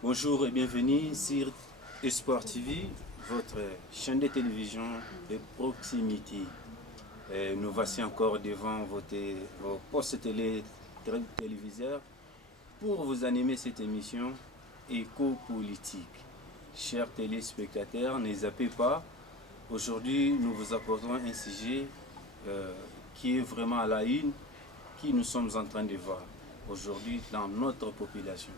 Bonjour et bienvenue sur Espoir TV, votre chaîne de télévision de proximité. Nous voici encore devant vos postes téléviseurs pour vous animer cette émission éco-politique. Chers téléspectateurs, ne zappez pas. Aujourd'hui, nous vous apportons un sujet qui est vraiment à la une, qui nous sommes en train de voir aujourd'hui dans notre population.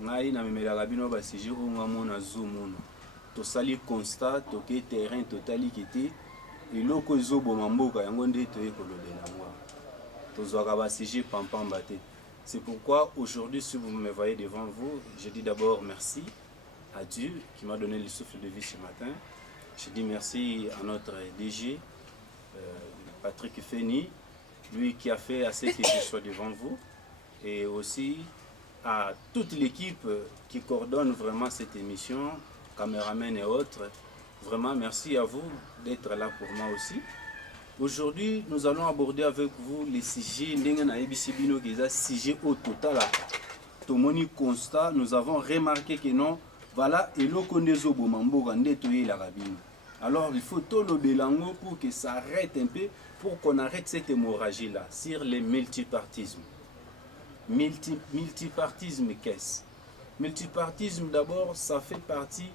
Ngai na memelaka bino ba sujet o ngamona zomona to sali constat to ke terrain totali kete eloko ezoboma mboka yango nde to ekolobela mwa to zwaka ba sujet pampamba te. C'est pourquoi aujourd'hui, si vous me voyez devant vous, je dis d'abord merci à Dieu qui m'a donné le souffle de vie ce matin. Je dis merci à notre DG Patrick Feni, lui qui a fait assez que je sois devant vous, et aussi à toute l'équipe qui coordonne vraiment cette émission, caméramen et autres. Vraiment merci à vous d'être là pour moi aussi. Aujourd'hui, nous allons aborder avec vous les sujets sujet au total. Tout mon constat, nous avons remarqué que non, voilà, et l'eau alors il faut tout le bélango pour que ça arrête un peu, pour qu'on arrête cette hémorragie-là sur les multipartismes. Multipartisme, qu'est-ce? Multipartisme, d'abord, ça fait partie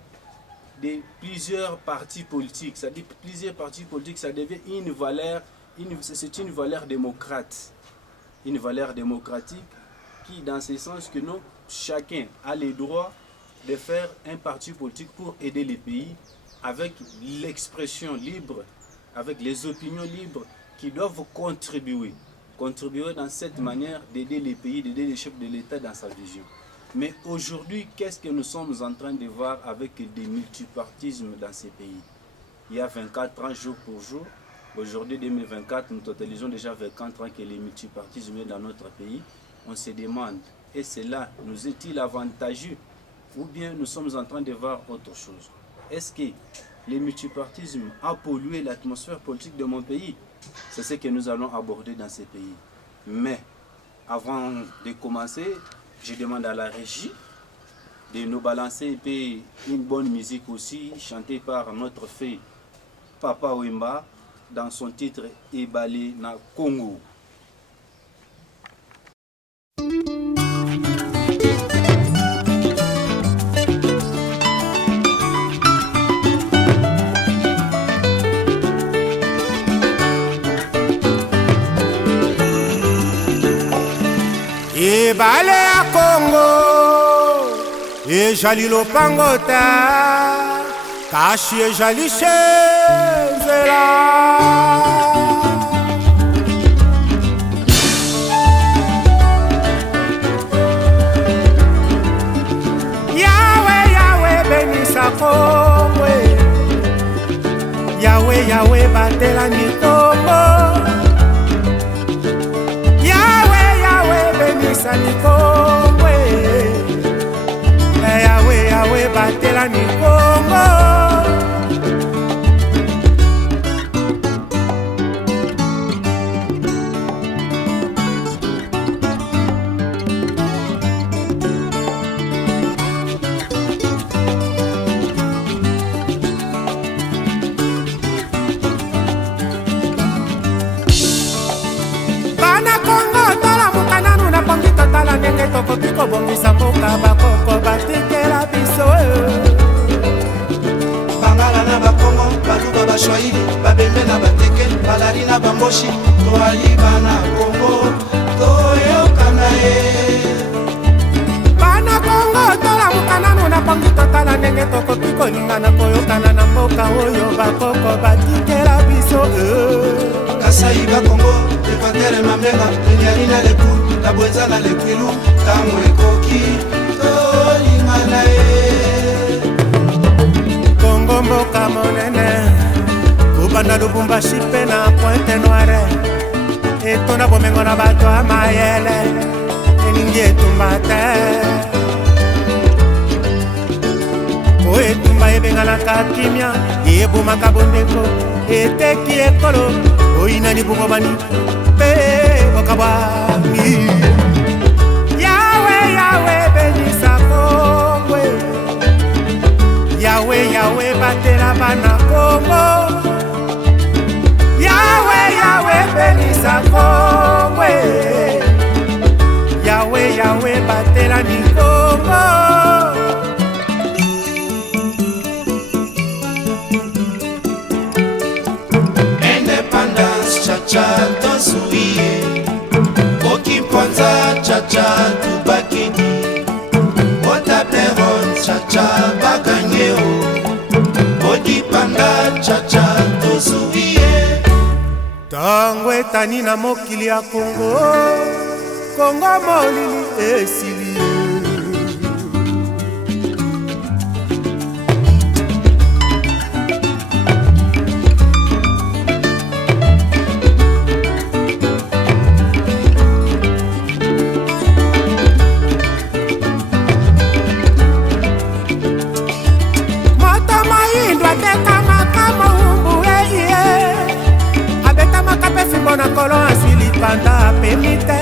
de plusieurs partis politiques. Ça dit plusieurs partis politiques, ça devient une valeur, c'est une valeur démocrate. Une valeur démocratique qui, dans ce sens que nous, chacun a le droit de faire un parti politique pour aider les pays avec l'expression libre, avec les opinions libres qui doivent contribuer dans cette manière d'aider les pays, d'aider les chefs de l'État dans sa vision. Mais aujourd'hui, qu'est-ce que nous sommes en train de voir avec des multipartismes dans ces pays? Il y a 24 ans jour pour jour. Aujourd'hui, 2024, nous totalisons déjà 24 ans que les multipartismes sont dans notre pays. On se demande, et cela nous est-il avantageux ou bien nous sommes en train de voir autre chose? Est-ce que le multipartisme a pollué l'atmosphère politique de mon pays? C'est ce que nous allons aborder dans ces pays. Mais avant de commencer, je demande à la régie de nous balancer une bonne musique aussi, chantée par notre fille Papa Wemba dans son titre Ebale na Congo. Ebale ya Congo ejali lopangota kashi ejali shenzela Yawe benisa Congo Yawe batela mitombo Nikongwe Yawe batela Nikongo ndenge tokoki kobongisa mboka bakoko batikela biso bangala na bakongo baluba bashwahili babembe na bateke balali na bamboshi toayiba na kongo toyokana ye bana kongo tolamuka nanu na pongi totala ndenge tokoki kolingana koyokana na mboka oyo bakoko batikela biso kasai bakongo epatere mambenga enyali na leku na bwenza na lekwilu tango ekoki tolingana ye Kongo mboka monene kubanda Lubumbashi mpe na Pointe Noire etonda bomengo na bato ya mayele elingi etumba te po etumba ebenganaka kimia ebomaka bondeko eteki ekolo oyina libungo bani mpe bokabwami Yawe benisa Congo batelani Kongo. Indépendance, chacha, tosuie. Okimponza, chacha, tubakidi. Otableron, chacha, baganyeo. Odipanda, chacha, tosuie. Tango etani na mokili ya Kongo, Kongo molili esili. Na kolo asili panda pemite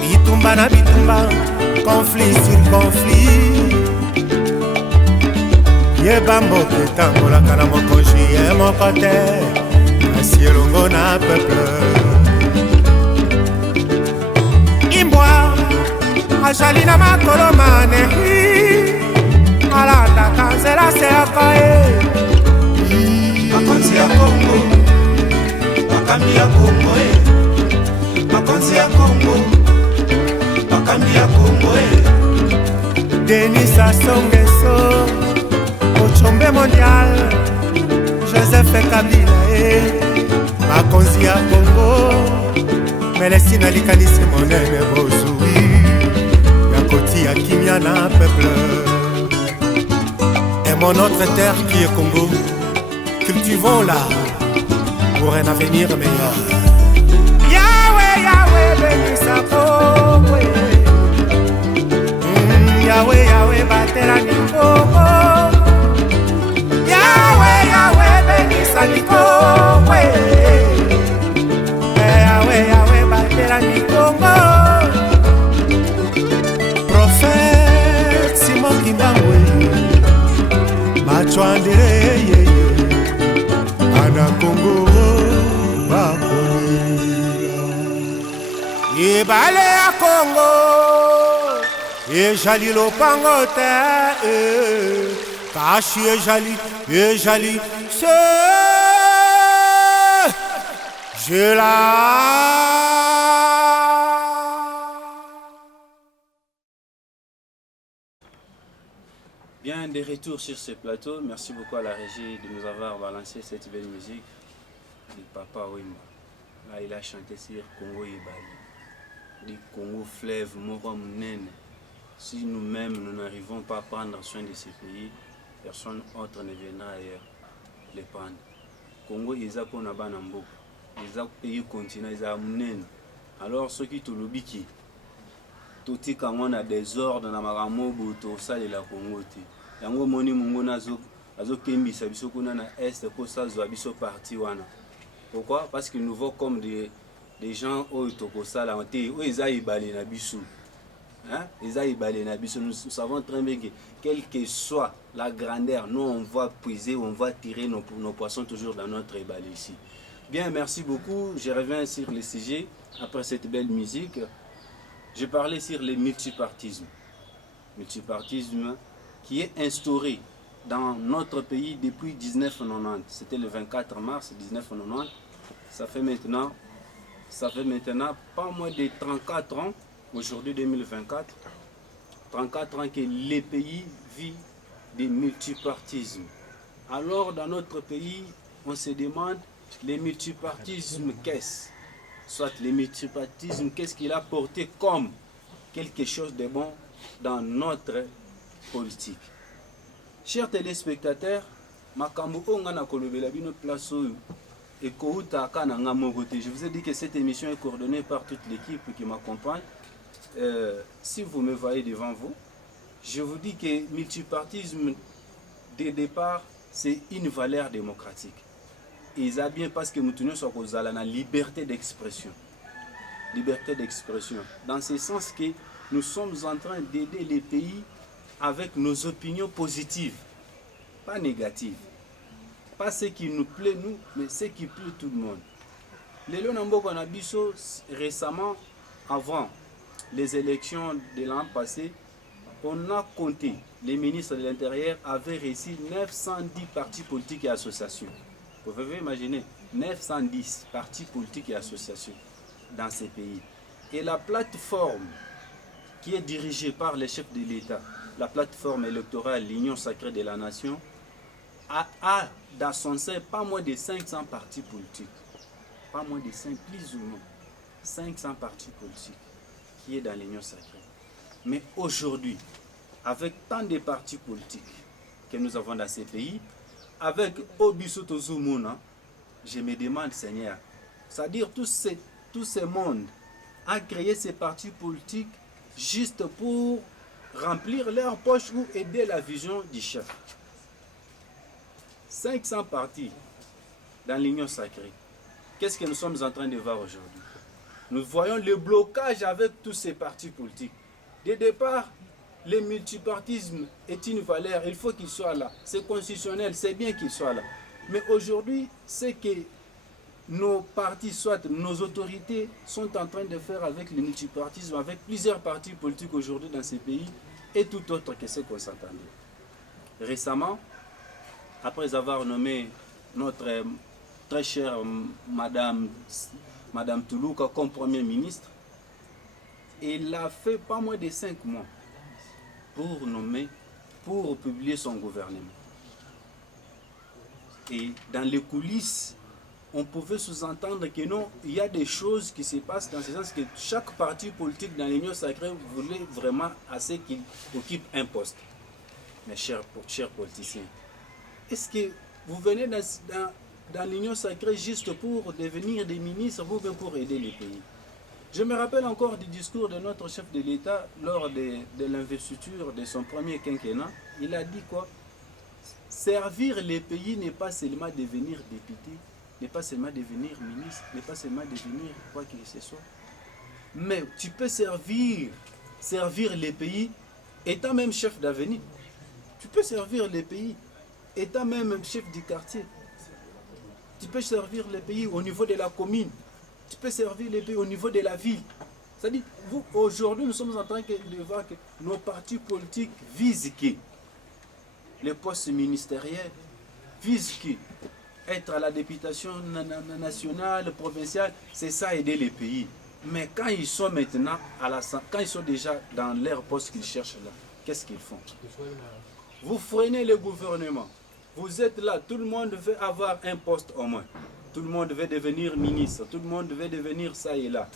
bitumba na bitumba, conflit sur conflit. Yeba mboke tambolaka na mokonzi ye moko te, asi elongo na peuple. Imbwa azali na makolo manehi, alandaka nzela seaka ye. Makonzi ya Kongo, makambi ya Kongo, makonzi ya Kongo, makambi ya Kongo. Denis Sassou Nguesso, Ochombe mondial, Joseph Kabila, makonzi ya Kongo, Melesina likanisi monene bozui, yakoti ya kimia na peuple. Et mon autre terre qui est Congo, cultivons-la pour un avenir meilleur. Yahweh, Yahweh, bénissa Kongo. Yahweh, Yahweh, batelani Kongo. Yahweh, Yahweh, bénissa Kongo. Yahweh, Yahweh, batelani Kongo. Prophète Simon Kimbangwe, Machwandere, Ana Kongo. Ebale ya Kongo ejali lopango te, kashi ejali se jela. Bien, de retour sur ce plateau. Merci beaucoup à la régie de nous avoir balancé cette belle musique de Papa Wemba. Là, il a chanté sur Congo Ebali. Du Congo fleuve moko munene. Si nous-mêmes nous n'arrivons pas à prendre soin de ces pays, personne autre ne viendra ailleurs les prendre. Congo eza pona bana mboka, eza pays continent eza munene. Alors ceux qui tolobiki totika ngona désordre na makambo boto salela Congo te. Yango moni mungo nazo kembisa biso kuna na est ko sa zo biso parti wana. Pourquoi? Parce qu'ils nous voient comme des gens au Tokosala, ils aillent na biso. Hein? Ils aillent na biso. Nous savons très bien que quelle que soit la grandeur, nous on va puiser, on va tirer nos poissons toujours dans notre ébali ici. Bien, merci beaucoup. Je reviens sur le sujet après cette belle musique. Je parlais sur le multipartisme. Multipartisme qui est instauré dans notre pays depuis 1990. C'était le 24 mars 1990. Ça fait maintenant pas moins de 34 ans, aujourd'hui 2024, 34 ans que les pays vivent des multipartismes. Alors dans notre pays, on se demande les multipartismes qu'est-ce? Soit les multipartismes, qu'est-ce qu'il a porté comme quelque chose de bon dans notre politique. Chers téléspectateurs, makambo ongana kolobela bino place oyo. Je vous ai dit que cette émission est coordonnée par toute l'équipe qui m'accompagne. Si vous me voyez devant vous, je vous dis que le multipartisme, dès le départ, c'est une valeur démocratique. Et ça bien parce que nous tenons sur la liberté d'expression. Liberté d'expression. Dans ce sens que nous sommes en train d'aider les pays avec nos opinions positives, pas négatives. Pas ce qui nous plaît nous, mais ce qui plaît tout le monde. Les Lonambo Nabiso, récemment, avant les élections de l'an passé, on a compté, les ministres de l'Intérieur avaient réussi 910 partis politiques et associations. Vous pouvez imaginer, 910 partis politiques et associations dans ces pays. Et la plateforme qui est dirigée par les chefs de l'État, la plateforme électorale, l'Union sacrée de la nation, a dans son sein pas moins de 500 partis politiques. Pas moins de 5, plus ou moins. 500 partis politiques qui est dans l'Union sacrée. Mais aujourd'hui, avec tant de partis politiques que nous avons dans ces pays, avec Obisoto Zumuna, je me demande, Seigneur, c'est-à-dire tout ce monde a créé ces partis politiques juste pour remplir leurs poches ou aider la vision du chef. 500 partis dans l'Union sacrée. Qu'est-ce que nous sommes en train de voir aujourd'hui? Nous voyons le blocage avec tous ces partis politiques. Dès départ, le multipartisme est une valeur, il faut qu'il soit là. C'est constitutionnel, c'est bien qu'il soit là. Mais aujourd'hui, c'est que nos partis, soit nos autorités, sont en train de faire avec le multipartisme, avec plusieurs partis politiques aujourd'hui dans ces pays, et tout autre que ce qu'on s'attendait. Récemment, après avoir nommé notre très chère Madame Toulouka comme Premier ministre, il a fait pas moins de 5 mois pour publier son gouvernement. Et dans les coulisses, on pouvait sous-entendre que non, il y a des choses qui se passent dans ce sens que chaque parti politique dans l'Union sacrée voulait vraiment assez qu'il occupe un poste. Mes chers politiciens, est-ce que vous venez dans l'Union sacrée juste pour devenir des ministres ou bien pour aider les pays? Je me rappelle encore du discours de notre chef de l'État lors de l'investiture de son premier quinquennat. Il a dit quoi? Servir les pays n'est pas seulement devenir député, n'est pas seulement devenir ministre, n'est pas seulement devenir quoi que ce soit. Mais tu peux servir les pays étant même chef d'avenir. Tu peux servir les pays étant même chef du quartier. Tu peux servir les pays au niveau de la commune. Tu peux servir les pays au niveau de la ville. C'est-à-dire, aujourd'hui, nous sommes en train de voir que nos partis politiques visent qui? Les postes ministériels, visent qui? Être à la députation nationale, provinciale, c'est ça aider les pays. Mais quand ils sont maintenant, quand ils sont déjà dans leur poste qu'ils cherchent là, qu'est-ce qu'ils font? Vous freinez le gouvernement. Vous êtes là, tout le monde veut avoir un poste au moins. Tout le monde veut devenir ministre, tout le monde veut devenir ça et là.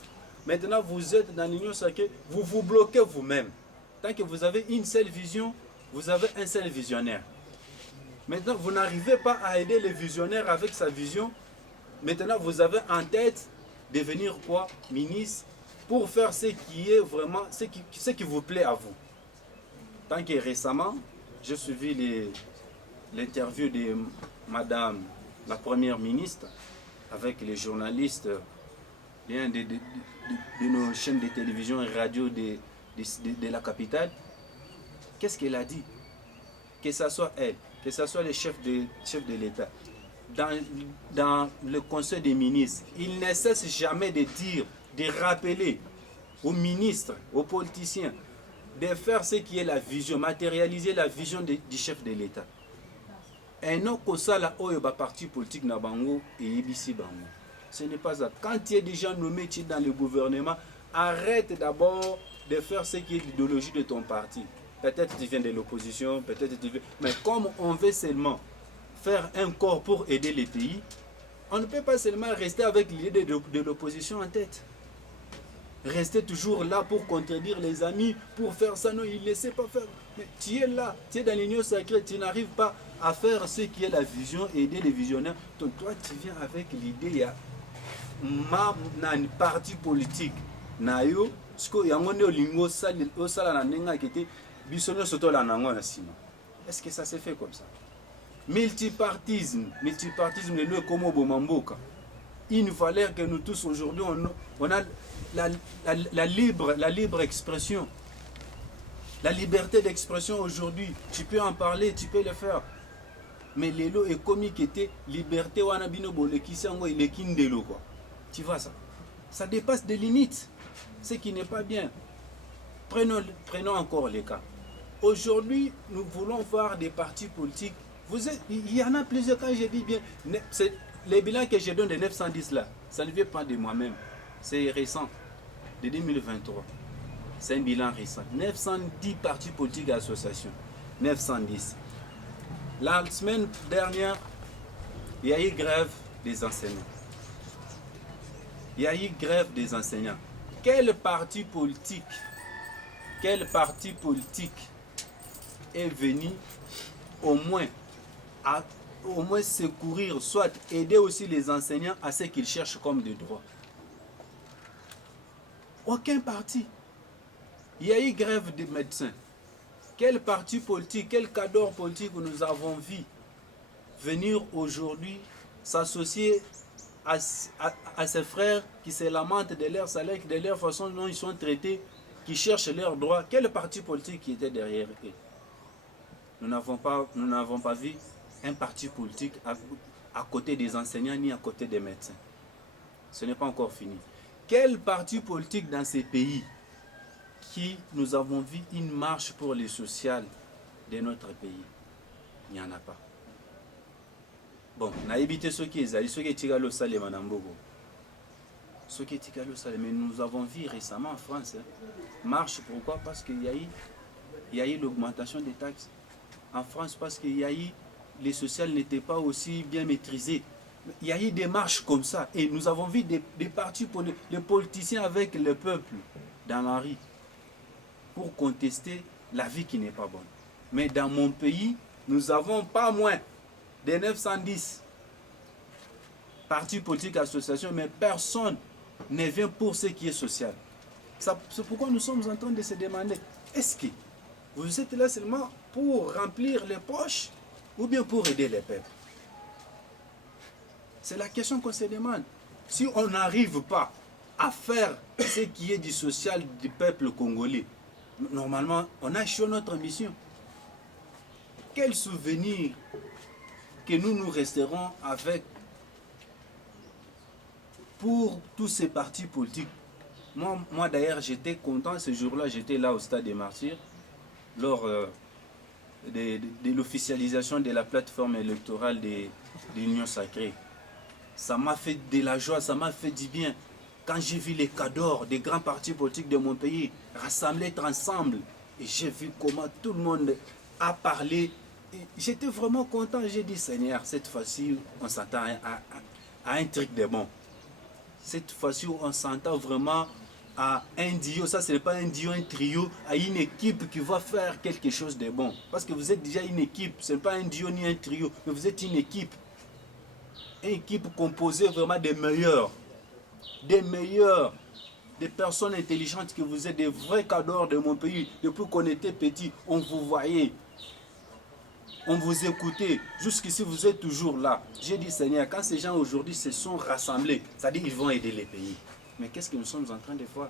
Maintenant, vous êtes dans l'Union sacrée, vous vous bloquez vous-même. Tant que vous avez une seule vision, vous avez un seul visionnaire. Maintenant, vous n'arrivez pas à aider le visionnaire avec sa vision. Maintenant, vous avez en tête devenir quoi? Ministre, pour faire ce qui est vraiment, ce qui vous plaît à vous. Tant que récemment, j'ai suivi l'interview de Madame la Première ministre avec les journalistes de nos chaînes de télévision et radio de la capitale. Qu'est-ce qu'elle a dit? Que ce soit elle, que ce soit les chefs de l'État, dans le Conseil des ministres, il ne cesse jamais de dire, de rappeler aux ministres, aux politiciens, de faire ce qui est la vision, matérialiser la vision du chef de l'État. Et non que ça là où il y a parti politique na bango et ibisi bango. Ce n'est pas ça. Quand tu es déjà nommé, tu es dans le gouvernement, arrête d'abord de faire ce qui est l'idéologie de ton parti. Peut-être tu viens de l'opposition, peut-être tu viens... Mais comme on veut seulement faire un corps pour aider les pays, on ne peut pas seulement rester avec l'idée de l'opposition en tête. Rester toujours là pour contredire les amis, pour faire ça. Non, il ne sait pas faire. Mais tu es là, tu es dans l'Union sacrée, tu n'arrives pas à faire ce qui est la vision, aider les visionnaires. Donc toi, tu viens avec l'idée, il y a un parti politique. Est-ce que ça se fait comme ça? Multipartisme, le comme Bomamboka. Une valeur que nous tous aujourd'hui, on a la libre expression. La liberté d'expression aujourd'hui, tu peux en parler, tu peux le faire. Mais les lots est comique était liberté wanabino bolekisango il est kindelo quoi. Tu vois ça? Ça dépasse des limites. Ce qui n'est pas bien. Prenons encore les cas. Aujourd'hui, nous voulons voir des partis politiques. Il y en a plusieurs, quand je dis bien, les bilans que je donne de 910 là, ça ne vient pas de moi-même. C'est récent, de 2023. C'est un bilan récent. 910 partis politiques et associations. 910. La semaine dernière, il y a eu grève des enseignants. Il y a eu grève des enseignants. Quel parti politique est venu au moins secourir, soit aider aussi les enseignants à ce qu'ils cherchent comme des droits? Aucun parti. Il y a eu grève des médecins. Quel parti politique, quel cadre politique nous avons vu venir aujourd'hui s'associer à ces frères qui se lamentent de leur salaire, de leur façon dont ils sont traités, qui cherchent leurs droits? Quel parti politique qui était derrière eux? Nous n'avons pas vu un parti politique à côté des enseignants ni à côté des médecins. Ce n'est pas encore fini. Quel parti politique dans ces pays qui nous avons vu une marche pour le social de notre pays? Il n'y en a pas. Bon, on a évité ce qui est ceux qui tirent le salé, Madame Bogo. Ceux qui tirent le salé, mais nous avons vu récemment en France, marche, pourquoi? Parce qu'il y a eu l'augmentation des taxes. En France, parce qu'il y a eu, les sociales n'étaient pas aussi bien maîtrisées. Il y a eu des marches comme ça. Et nous avons vu des partis, les politiciens avec le peuple dans la rue pour contester la vie qui n'est pas bonne. Mais dans mon pays, nous n'avons pas moins de 910 partis politiques, associations, mais personne ne vient pour ce qui est social. C'est pourquoi nous sommes en train de se demander, est-ce que vous êtes là seulement pour remplir les poches ou bien pour aider les peuples? C'est la question qu'on se demande. Si on n'arrive pas à faire ce qui est du social du peuple congolais, normalement, on a échoué notre mission. Quel souvenir que nous resterons avec pour tous ces partis politiques? Moi d'ailleurs, j'étais content ce jour-là, j'étais là au Stade des Martyrs, lors de l'officialisation de la plateforme électorale de l'Union Sacrée. Ça m'a fait de la joie, ça m'a fait du bien. Quand j'ai vu les cadors des grands partis politiques de mon pays rassemblés, être ensemble, et j'ai vu comment tout le monde a parlé, j'étais vraiment content. J'ai dit, Seigneur, cette fois-ci, on s'attend à un truc de bon. Cette fois-ci, on s'entend vraiment à un duo, ça ce n'est pas un duo, un trio, à une équipe qui va faire quelque chose de bon. Parce que vous êtes déjà une équipe, ce n'est pas un duo ni un trio, mais vous êtes une équipe. Une équipe composée vraiment des meilleurs, des personnes intelligentes que vous êtes, des vrais cadors de mon pays. Depuis qu'on était petit, on vous voyait, on vous écoutait. Jusqu'ici, vous êtes toujours là. J'ai dit, Seigneur, quand ces gens aujourd'hui se sont rassemblés, c'est-à-dire qu'ils vont aider les pays. Mais qu'est-ce que nous sommes en train de voir?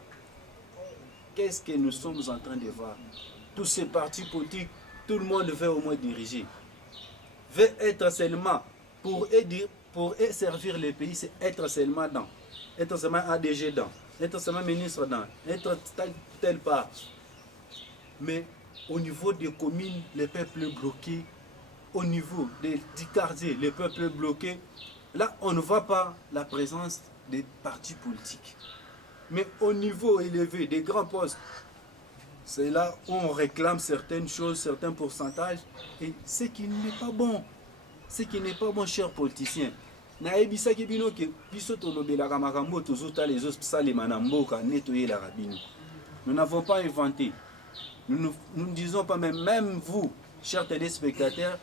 Qu'est-ce que nous sommes en train de voir? Tous ces partis politiques, tout le monde veut au moins diriger. Veut être seulement pour servir les pays, c'est être seulement dans. Être seulement ADG dans. Être seulement ministre dans. Être tel part. Mais au niveau des communes, les peuples bloqués. Au niveau du quartier, les peuples bloqués. Là, on ne voit pas la présence des partis politiques. Mais au niveau élevé des grands postes, c'est là où on réclame certaines choses, certains pourcentages. Et ce qui n'est pas bon. Ce qui n'est pas bon, chers politiciens. Nous n'avons pas inventé. Nous ne disons pas, même vous, chers téléspectateurs,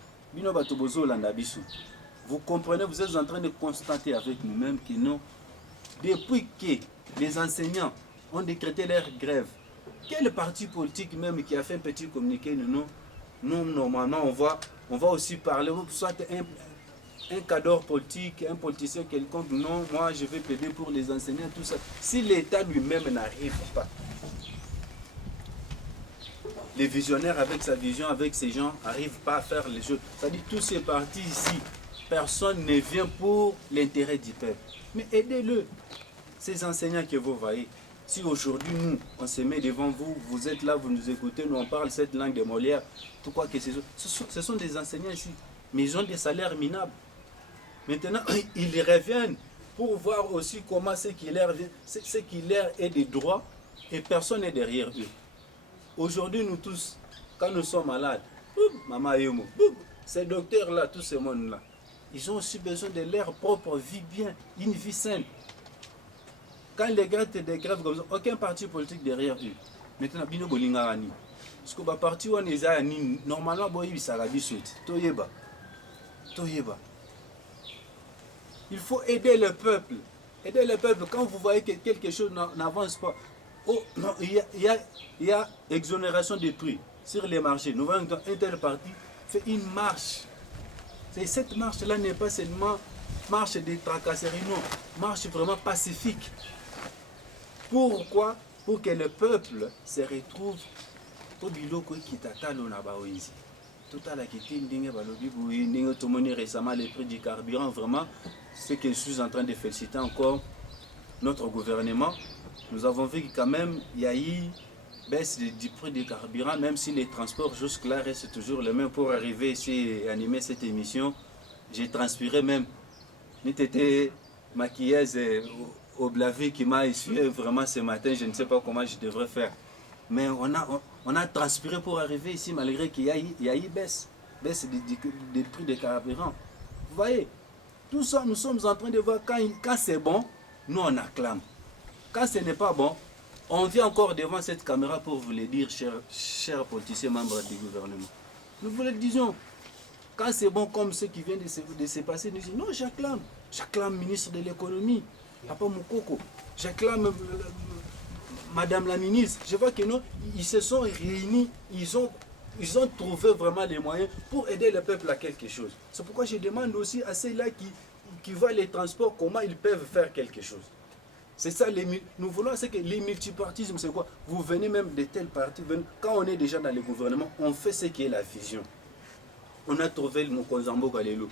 vous comprenez, vous êtes en train de constater avec nous-mêmes que non. Depuis que les enseignants ont décrété leur grève, quel parti politique même qui a fait un petit communiqué, nous normalement, on va aussi parler, soit un cadre politique, un politicien quelconque, non, moi je vais plaider pour les enseignants, tout ça. Si l'État lui-même n'arrive pas, les visionnaires avec sa vision, avec ces gens, n'arrivent pas à faire les choses. C'est-à-dire tous ces partis ici, personne ne vient pour l'intérêt du peuple. Mais aidez-le, ces enseignants que vous voyez, Si aujourd'hui, nous, on se met devant vous, vous êtes là, vous nous écoutez, nous on parle cette langue de Molière, tout quoi que ce sont des enseignants ici, mais ils ont des salaires minables. Maintenant, ils reviennent pour voir aussi comment ce qui leur est des droits et personne n'est derrière eux. Aujourd'hui, nous tous, quand nous sommes malades, Maman Yomo, ces docteurs-là, tous ces mondes-là, ils ont aussi besoin de leur propre vie bien, une vie saine. Quand les gars te dégrèvent comme ça, aucun parti politique derrière eux. Maintenant, bino bolinga ani. Parce que le parti où on est normalement, boy, ça va bien Toyeba. Toyeba. Il faut aider le peuple. Aider le peuple. Quand vous voyez que quelque chose n'avance pas, oh, non, il y a exonération des prix sur les marchés. Nous voyons qu'un tel parti fait une marche. Et cette marche-là n'est pas seulement marche des tracasseries, non. Marche vraiment pacifique. Pourquoi? Pour que le peuple se retrouve au biloko qui t'attend au Nabaoïsi. Tout à la quitté, tout récemment les prix du carburant, vraiment, c'est que je suis en train de féliciter encore notre gouvernement. Nous avons vu que quand même, il y a eu baisse du prix du carburant, même si les transports jusque-là restent toujours les mêmes. Pour arriver ici et animer cette émission, j'ai transpiré même. J'étais maquilleuse au blavé qui m'a essuyé vraiment ce matin, je ne sais pas comment je devrais faire. Mais on a transpiré pour arriver ici malgré qu'il y a eu baisse des prix des carburants. Vous voyez, tout ça, nous sommes en train de voir quand c'est bon, nous on acclame. Quand ce n'est pas bon, on vient encore devant cette caméra pour vous le dire, chers politiciens membres du gouvernement. Nous vous le disons. Quand c'est bon comme ce qui vient de se passer, nous disons non, j'acclame. J'acclame ministre de l'économie, Papa Moukoko. J'acclame Madame la ministre. Je vois que non, ils se sont réunis, ils ont trouvé vraiment les moyens pour aider le peuple à quelque chose. C'est pourquoi je demande aussi à ceux-là qui voient les transports, comment ils peuvent faire quelque chose. C'est ça, nous voulons, c'est que les multipartismes, c'est quoi? Vous venez même de tels partis, quand on est déjà dans le gouvernement, on fait ce qui est la vision. On a trouvé le Mokonzambo Galelo.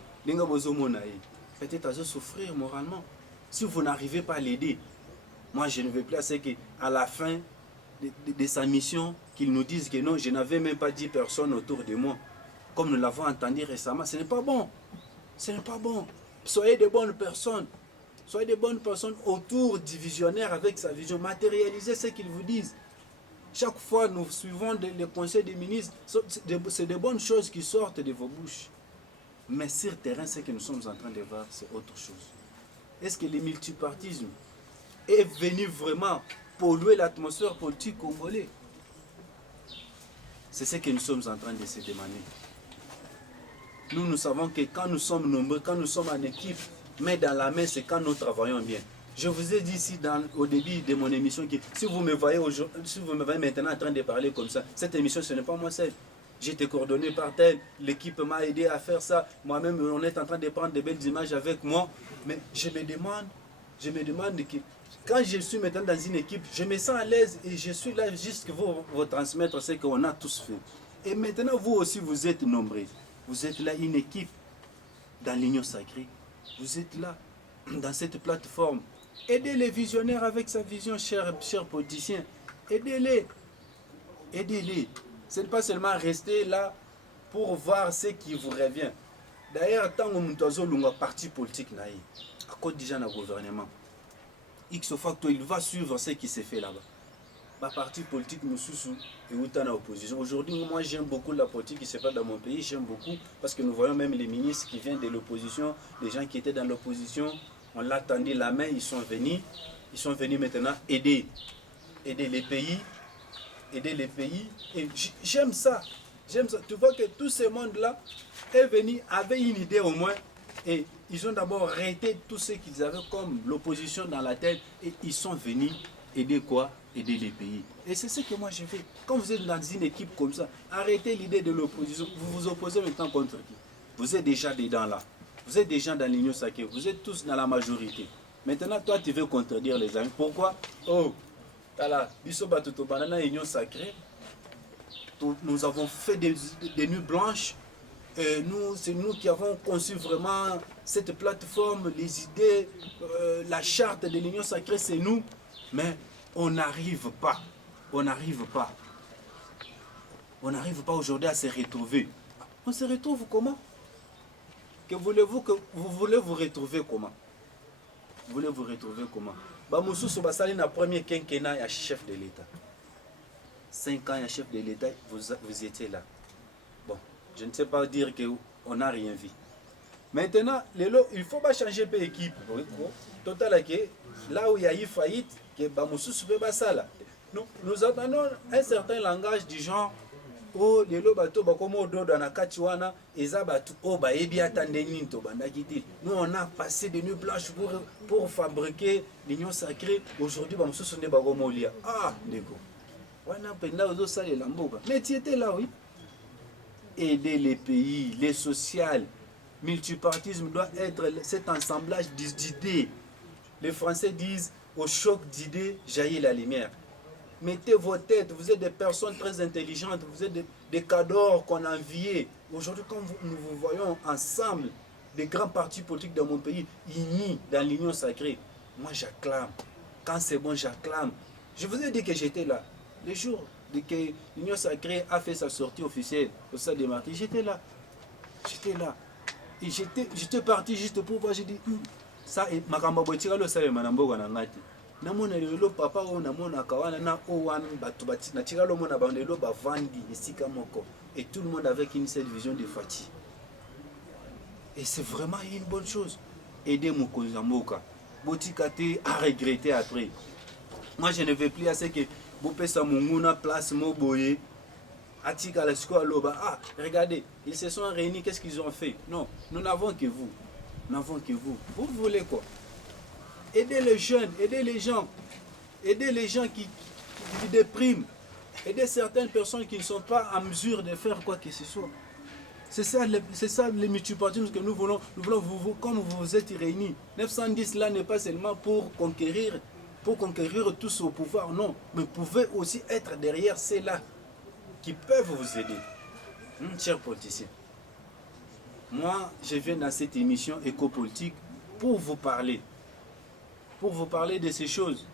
Peut-être à souffrir moralement. Si vous n'arrivez pas à l'aider, moi je ne veux plus à ce qu'à la fin de sa mission, qu'ils nous disent que non, je n'avais même pas 10 personnes autour de moi. Comme nous l'avons entendu récemment, ce n'est pas bon. Ce n'est pas bon. Soyez de bonnes personnes. Soyez de bonnes personnes autour du visionnaire avec sa vision. Matérialisez ce qu'ils vous disent. Chaque fois, nous suivons le conseil des ministres. C'est de bonnes choses qui sortent de vos bouches. Mais sur le terrain, ce que nous sommes en train de voir, c'est autre chose. Est-ce que le multipartisme est venu vraiment polluer l'atmosphère politique congolaise? C'est ce que nous sommes en train de se demander. Nous savons que quand nous sommes nombreux, quand nous sommes en équipe, main dans la main, c'est quand nous travaillons bien. Je vous ai dit ici au début de mon émission que si vous me voyez maintenant en train de parler comme ça, cette émission ce n'est pas moi seul. J'ai été coordonné par tel, l'équipe m'a aidé à faire ça. Moi-même, on est en train de prendre de belles images avec moi. Mais je me demande que quand je suis maintenant dans une équipe, je me sens à l'aise et je suis là juste pour vous transmettre ce qu'on a tous fait. Et maintenant, vous aussi, vous êtes nombreux. Vous êtes là, une équipe dans l'Union Sacrée. Vous êtes là, dans cette plateforme. Aidez les visionnaires avec sa vision, chers politiciens. Aidez-les. Aidez-les. Ce n'est pas seulement rester là pour voir ce qui vous revient. D'ailleurs, tant que nous avons un parti politique, à cause déjà du gouvernement, X facto, il va suivre ce qui s'est fait là-bas. Ma parti politique, nous sommes en opposition. Aujourd'hui, moi, j'aime beaucoup la politique qui se fait dans mon pays. J'aime beaucoup parce que nous voyons même les ministres qui viennent de l'opposition, les gens qui étaient dans l'opposition. On l'a tendu la main, ils sont venus maintenant aider les pays. Aider les pays. Et j'aime ça. J'aime ça. Tu vois que tout ce monde-là est venu avec une idée au moins. Et ils ont d'abord arrêté tout ce qu'ils avaient comme l'opposition dans la tête. Et ils sont venus aider quoi? Aider les pays. Et c'est ce que moi je fais. Quand vous êtes dans une équipe comme ça, arrêtez l'idée de l'opposition. Vous vous opposez maintenant contre qui? Vous êtes déjà dedans là. Vous êtes déjà dans l'Union Sacrée. Vous des tous dans la majorité. Maintenant, toi, tu veux contredire les amis. Pourquoi? Oh, Tala, Bisoba Toto Banana, Union Sacrée. Nous avons fait des nuits blanches. C'est nous qui avons conçu vraiment cette plateforme, les idées, la charte de l'Union Sacrée, c'est nous. Mais on n'arrive pas. On n'arrive pas. On n'arrive pas aujourd'hui à se retrouver. On se retrouve comment? Que voulez-vous que vous voulez vous retrouver comment? Vous voulez vous retrouver comment? Bamoussousou basali na premier quinquennat ya chef de l'État. 5 ans ya chef de l'État, vous étiez là. Bon, je ne sais pas dire qu'on n'a rien vu. Maintenant, il faut pas changer peu équipe. Total que là où il y a eu faillite, que Bamoussousou peut pas ça là. Nous entendons un certain langage du genre oh lelo bato bakomo dodo na kati wana eza bato o ba ebi atande nini to bandaki te. Nous on a passé de nuits blanches pour fabriquer l'union sacrée. Aujourd'hui Bamoussousou ne bakomo lia. Ah ndeko. Wana penda ozo salela mboka. Mais tu étais là oui. Aider les pays, les sociales. Multipartisme doit être cet assemblage d'idées. Les Français disent au choc d'idées jaillit la lumière. Mettez vos têtes, vous êtes des personnes très intelligentes, vous êtes des cadors qu'on a enviés. Aujourd'hui, quand nous vous voyons ensemble, des grands partis politiques dans mon pays, unis dans l'union sacrée, moi j'acclame. Quand c'est bon, j'acclame. Je vous ai dit que j'étais là. Le jour que l'union sacrée a fait sa sortie officielle au stade des Martyrs, j'étais là. J'étais là. Et j'étais parti juste pour voir, j'ai dit, ça, ma cambabotika le savait, manambo ganangati. Namona lelo papa o namona kawana na o wan batu bati na tigalo mona bandelo bavandi esika moko et tout le monde avec une seule vision de Fati. Et c'est vraiment une bonne chose. Aider mokonzi mboka. Botikate à regretter après. Moi je ne vais plus à ce que bopesa monguna place moboye atika la siko aloba ah regardez, ils se sont réunis, qu'est-ce qu'ils ont fait? Non, nous n'avons que vous. Nous n'avons que vous. Vous voulez quoi? Aider les jeunes, aider les gens qui dépriment, aider certaines personnes qui ne sont pas en mesure de faire quoi que ce soit. C'est ça le multipartisme que nous voulons vous, comme vous êtes réunis. 910 là n'est pas seulement pour conquérir tous au pouvoir, non, mais vous pouvez aussi être derrière ceux-là qui peuvent vous aider. Chers politiciens, moi je viens dans cette émission éco-politique pour vous parler de ces choses.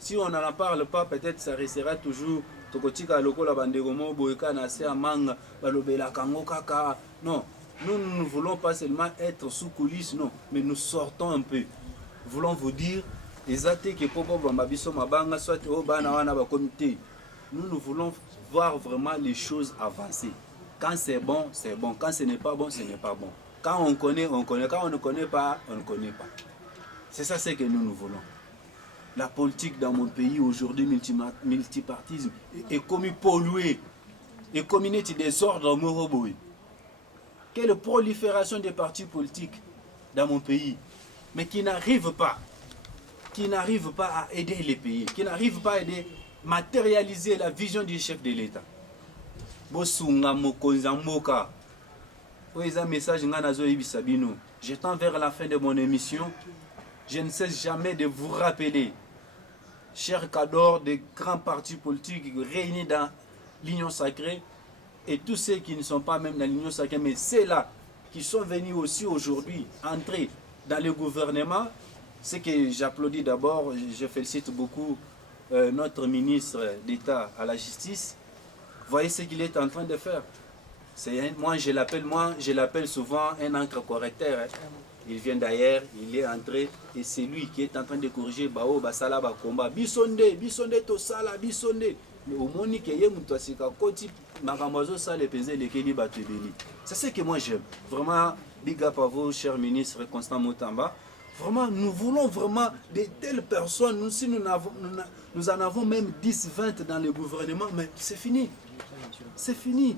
Si on n'en parle pas, peut-être ça restera toujours tokotika lokola bandegomo boyeka na se amanga balobela kango kaka. Non, nous ne voulons pas seulement être sous coulisses, non, mais nous sortons un peu. Nous voulons vous dire ezate ke popo bambabiso mabanga soit o bana wana ba comité. Nous voulons voir vraiment les choses avancer. Quand c'est bon, c'est bon. Quand ce n'est pas bon, ce n'est pas bon. Quand on connaît, on connaît. Quand on ne connaît pas, on ne connaît pas. C'est ça ce que nous voulons. La politique dans mon pays aujourd'hui, multipartisme, est comme pollué, est comme une désordre moroboui. Quelle prolifération des partis politiques dans mon pays, mais qui n'arrivent pas à aider les pays, qui n'arrivent pas à aider, matérialiser la vision du chef de l'État. Bosunga mokonza mboka. Oeza message nganazo ibisabino. Je tends vers la fin de mon émission. Je ne cesse jamais de vous rappeler, chers cadors des grands partis politiques réunis dans l'Union sacrée et tous ceux qui ne sont pas même dans l'Union sacrée, mais ceux-là qui sont venus aussi aujourd'hui entrer dans le gouvernement, ce que j'applaudis d'abord, je félicite beaucoup notre ministre d'État à la justice. Voyez ce qu'il est en train de faire. Moi je l'appelle souvent un encre correcteur. Il vient d'ailleurs, il est entré et c'est lui qui est en train de corriger Bao Basala Bakomba. Bisonde to sala bisonde. Mais au moni que yemu tosika koti makambazo sale penze lekeli batebeli. C'est ce que moi j'aime. Vraiment big up à vous, cher ministre Constant Mutamba. Vraiment, nous voulons vraiment de telles personnes. Nous, si nous en avons même 10, 20 dans le gouvernement, mais c'est fini. C'est fini.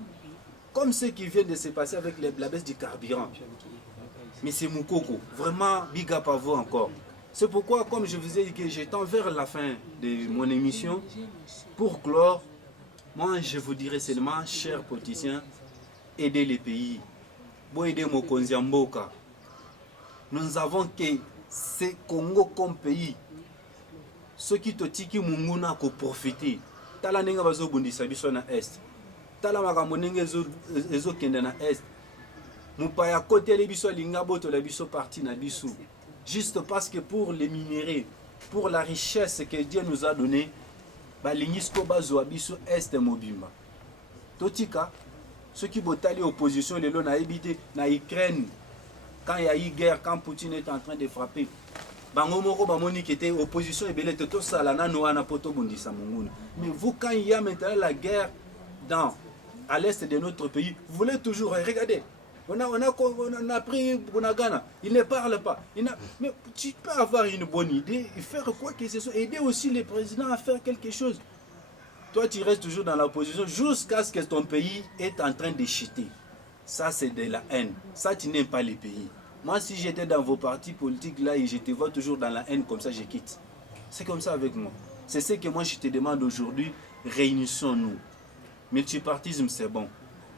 Comme ce qui vient de se passer avec la baisse du carburant. Mais c'est Moukoko. Vraiment, big up à vous encore. C'est pourquoi, comme je vous ai dit que j'étends vers la fin de mon émission, pour clore, moi je vous dirais seulement, chers politiciens, aidez les pays. Bon, aidez Mokonzi Mboka. Nous avons que ce Congo comme pays. Ceux qui te tiki munguna ko profiter. Tala nenga bazo bundisa biso na est. Tala makambo nenge ezo kende na est. Mupaya côté les biso linga boto la biso parti na biso. Juste parce que pour les minéraux, pour la richesse que Dieu nous a donnée, balingisko bazwa biso est mobimba. Totika, ceux qui botali opposition lelo na ebité na Ukraine, quand il y a eu guerre, quand Poutine est en train de frapper, bango moko bamoni qui était opposition et belé toto sala na noa na poto bundisa munguna. Mais vous quand il y a maintenant la guerre à l'est de notre pays, vous voulez toujours regardez. On a pris Bunagana, il ne parle pas. Mais tu peux avoir une bonne idée et faire quoi que ce soit. Aider aussi les présidents à faire quelque chose. Toi, tu restes toujours dans l'opposition jusqu'à ce que ton pays est en train de chuter. Ça, c'est de la haine. Ça, tu n'aimes pas les pays. Moi, si j'étais dans vos partis politiques là et je te vois toujours dans la haine, comme ça, je quitte. C'est comme ça avec moi. C'est ce que moi, je te demande aujourd'hui. Réunissons-nous. Multipartisme, c'est bon.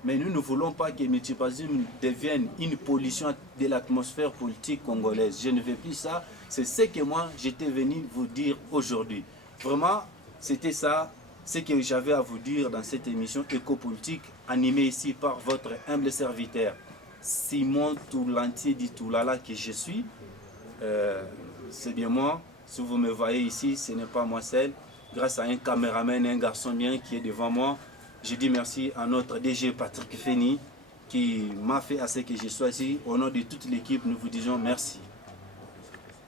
Mais nous ne voulons pas que le multipartisme devienne une pollution de l'atmosphère politique congolaise. Je ne veux plus ça. C'est ce que moi, j'étais venu vous dire aujourd'hui. Vraiment, c'était ça, ce que j'avais à vous dire dans cette émission éco-politique, animée ici par votre humble serviteur, Simon Toulantier dit Toulala que je suis. C'est bien moi. Si vous me voyez ici, ce n'est pas moi seul. Grâce à un caméraman, un garçon bien qui est devant moi, je dis merci à notre DG Patrick Feni qui m'a fait à ce que je sois ici. Au nom de toute l'équipe, nous vous disons merci.